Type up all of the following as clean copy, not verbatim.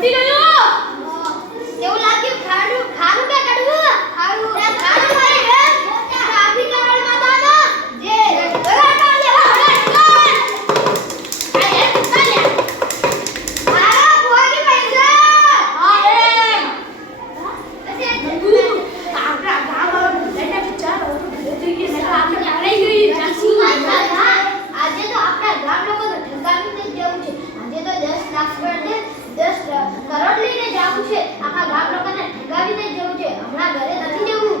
મટી ગયો. કેવું લાગ્યું? ખારું ખારું કે કડવું? ખારું ખારું ભાઈ હે આપી કરાળ માતાનો જે બરાબર લે આ ભોગી પૈસા હા એમ એટલે આપણા ગામ લઈને વિચાર થઈ ગઈ ને આપણે લડાઈ ગઈ જાસુ આજે તો આપણા ગામ લોકો તો ઠગાવીને જ જવું છે. આજે તો 10 લાખ પર 10 કરોડ લઈને જવું છે. આખા ગામ લોકોને ઠગાવીને જ જવું છે. હમણાં ઘરે નથી જવું.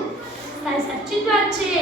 સાચી જ વાત છે.